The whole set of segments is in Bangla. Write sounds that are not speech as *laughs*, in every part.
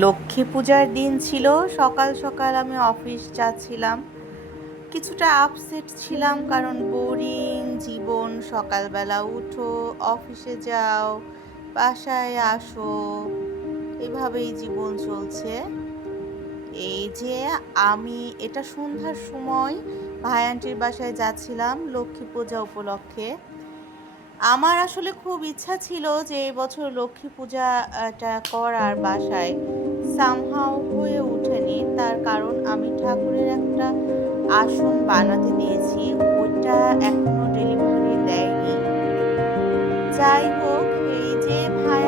লক্ষ্মী পূজার দিন ছিল, সকাল সকাল আমি অফিস যাচ্ছিলাম। কিছুটা আপসেট ছিলাম কারণ বোরিং জীবন, সকালবেলা উঠো, অফিসে যাও, বাসায় আসো, এভাবেই জীবন চলছে। এই যে আমি, এটা সন্ধ্যার সময় ভাই আন্টির বাসায় যাচ্ছিলাম লক্ষ্মী পূজা উপলক্ষে। আমার আসলে খুব ইচ্ছা ছিল যে এবছর লক্ষ্মী পূজাটা করার বাসায়। সামহাও হয়ে ওঠেনি। তার কারণ আমি ঠাকুরের একটা আসন বানাতে দিয়েছি, ওইটা এখনও ডেলিভারি দেয়নি। যাই হোক, এই যে ভাই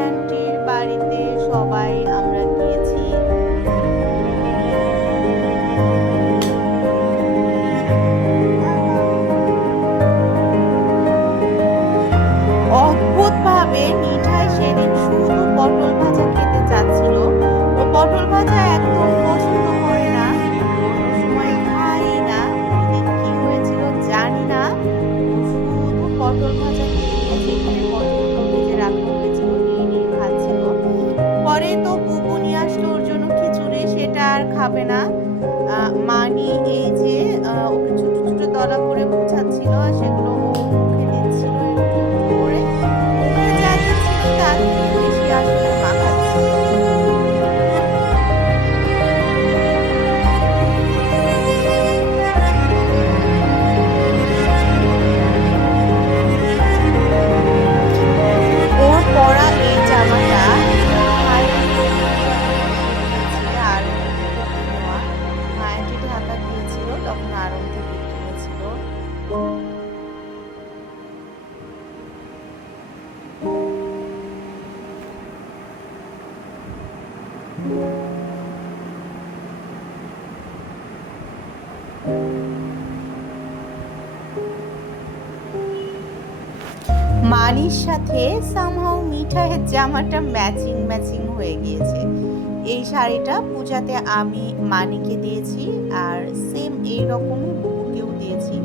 মানি মানির সাথে সামহাও মিঠাইয়ের জামাটা ম্যাচিং ম্যাচিং হয়ে গিয়েছে। এই শাড়িটা পূজাতে আমি মানিকে দিয়েছি আর সেম এইরকম বুকেও দিয়েছি।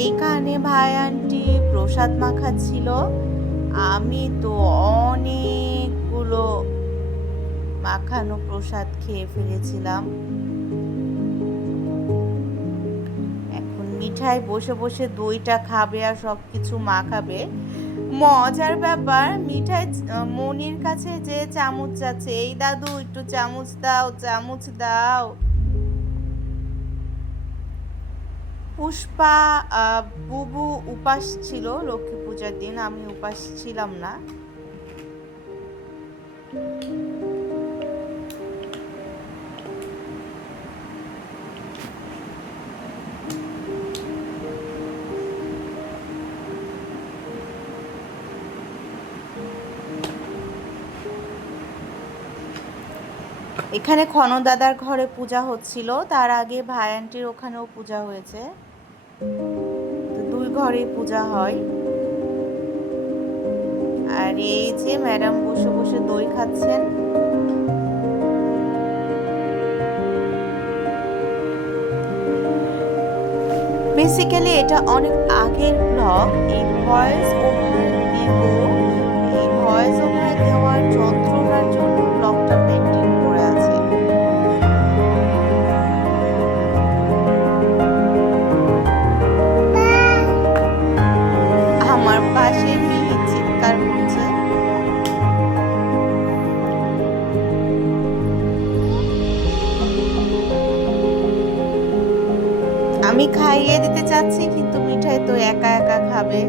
এই এইখানে ভাই আন্টি প্রসাদ মাখাচ্ছিল। আমি তো অনেকগুলো মাখানো প্রসাদ খেয়ে ফেলেছিলাম। মিঠাই বসে বসে দইটা খাবে আর সব কিছু মাখাবে। মজার ব্যাপার, মিঠাই মনির কাছে যে চামচ আছে, এই দাদু, একটু চামচ দাও চামচ দাও। পুষ্পা বুবু উপাস ছিল লক্ষ্মী পূজার দিন, আমি উপাস ছিলাম না। এখানে ক্ষণদাদার ঘরে পূজা হচ্ছিল। তার আগে ভাই আন্টির ওখানেও পূজা হয়েছে। দুই ঘরেই পূজা হয়। আর এই যে ম্যাডাম বসে বসে দই খাচ্ছেন। বেসিক্যালি এটা অনেক আগের ব্লগ এই ভয়েস ওভার আমি খাইয়ে দিতে চাচ্ছি কিন্তু মিঠাই তো একা একা খাবে।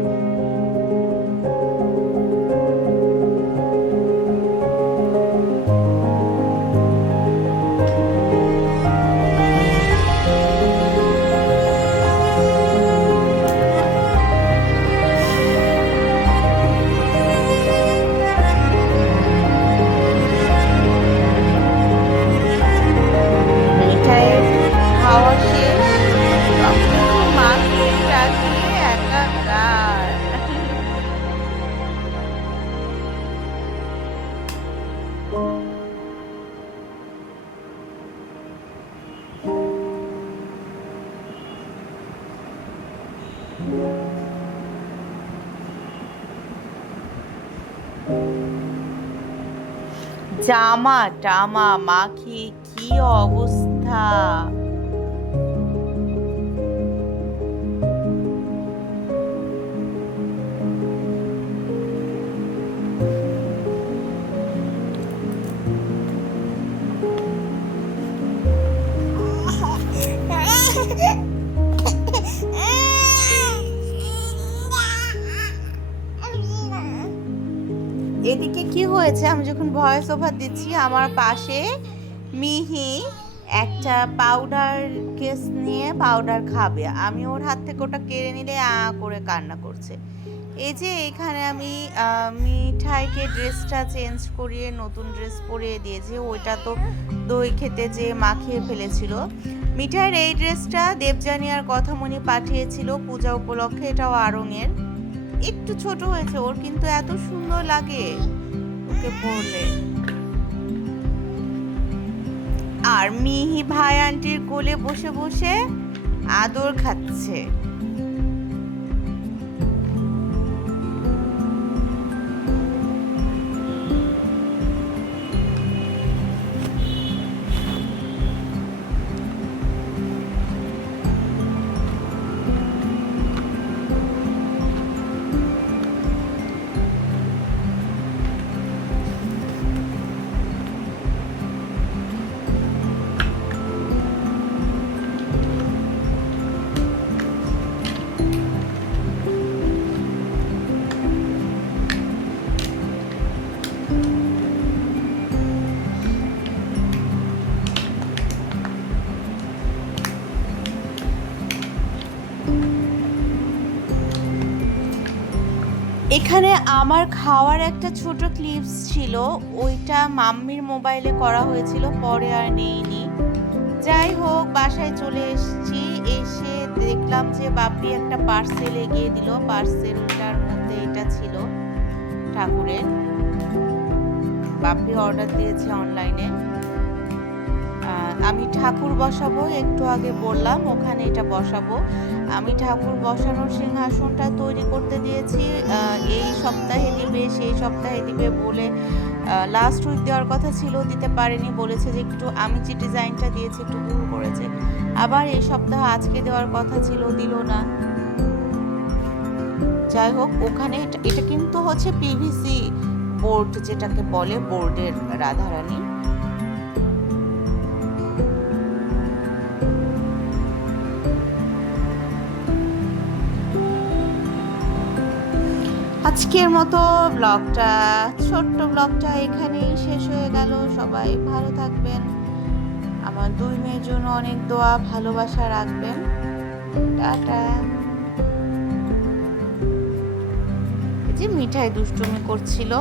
জামা টামা মাখি কি অবস্থা Yeah. *laughs* হয়েছে, আমি যখন ভয়েস ওভার দিচ্ছি, আমার পাশে মিহি একটা পাউডার কেস নিয়ে পাউডার খাবে। আমি ওর হাত থেকে ওটা কেড়ে নিলে আ করে কান্না করছে। এই যে এখানে আমি মিঠাইকে ড্রেসটা চেঞ্জ করিয়ে, নতুন ড্রেস পরিয়ে দিয়েছি। ওইটা তো দই খেতে যে মাখিয়ে ফেলেছিল। মিঠাইয়ের এই ড্রেসটা দেবযানী আর কথামণি পাঠিয়েছিল পূজা উপলক্ষে। এটাও আড়ংয়ের একটু ছোট হয়েছে ওর, কিন্তু এত সুন্দর লাগে। ওকে পড়লে আর মিহি ভাই আন্টির কোলে বসে বসে আদর খাচ্ছে। এখানে আমার খাওয়ার একটা ছোট ক্লিপস ছিল। ওইটা মাম্মির মোবাইলে করা হয়েছিল, পরে আর নেইনি। যাই হোক, বাসায় চলে এসেছি। এসে দেখলাম যে বাপি একটা পার্সেল এগিয়ে দিল। পার্সেলটার মধ্যে এটা ছিল ঠাকুরের। বাপি অর্ডার দিয়েছে অনলাইনে আমি ঠাকুর বসাবো, একটু আগে বললাম, ওখানে এটা বসাবো। আমি ঠাকুর বসানোর সিংহাসনটা তৈরি করতে দিয়েছি এই সপ্তাহে দিবে, সেই সপ্তাহে দিবে বলে লাস্ট উইক দেওয়ার কথা ছিল, দিতে পারেনি, বলেছে যে একটু আমি যে ডিজাইনটা দিয়েছি একটু ভুল করেছে। আবার এই সপ্তাহ আজকে দেওয়ার কথা ছিল, দিল না। যাই হোক, ওখানে এটা- কিন্তু হচ্ছে পিভিসি বোর্ড যেটাকে বলে বোর্ডের রাধারানী। আজকের মতো ব্লগটা ছোট্ট ব্লগটা এখানেই শেষ হয়ে গেল। সবাই ভালো থাকবেন। আমার দুই মেয়ের জন্য অনেক দোয়া, ভালোবাসা রাখবেন। টাটা। যে মিঠাই দুষ্টুমি করছিল